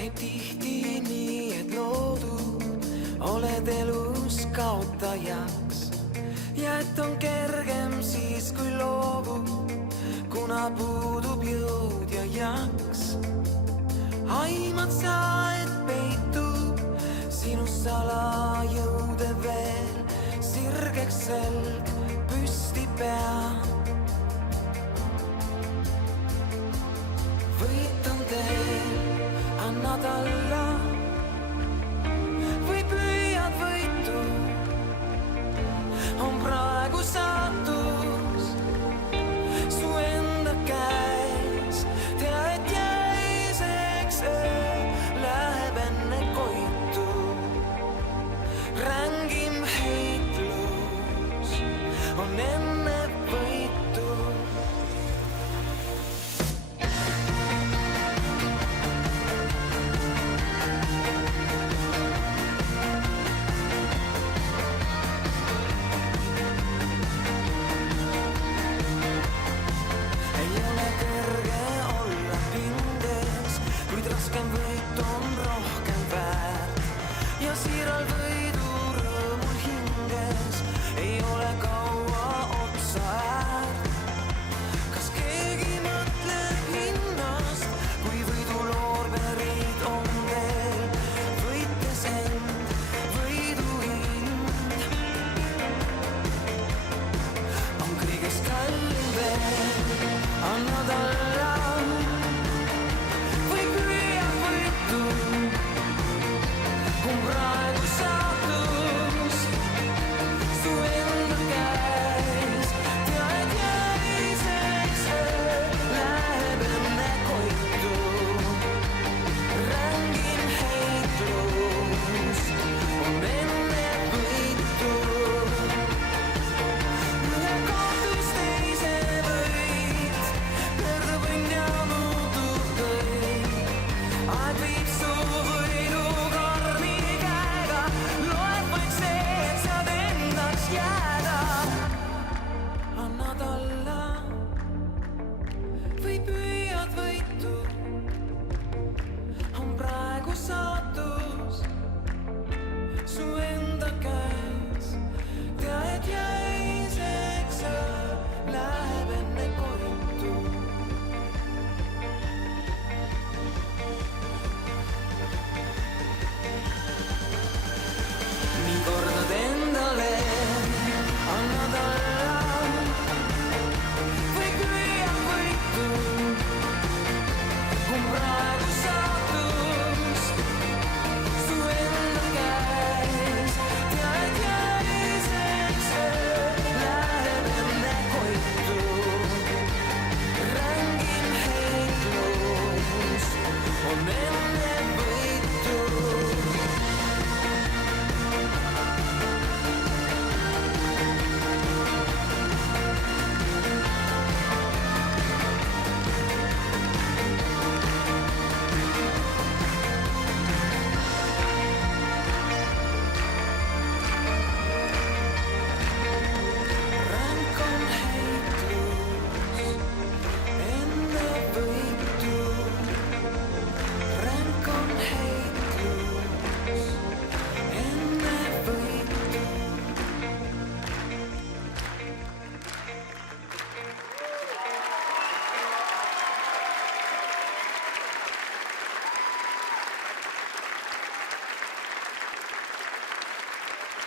näib tihti nii, et loodud oled elus kaotajaks ja et on kergem siis, kui loobud, kuna puudub jõud ja jaks. Aimad sa, et peitub sinust salajõude veel, sirgeks selg, püsti pea. Võit on teel, annad alla või püüad võitu, on praegu saatus su enda käes. Tea, et jäiseks öö läheb enne koitu, rängim heitlus on enne võitu. Raskem võit on rohkem väärt ja siiral võidu rõõmul hinges ei ole kaua otsa äärt. Kas keegi mõtleb hinnast, kui võidu loorberid on veel, võites end võidu hind on kõigest kallim veel, annad alla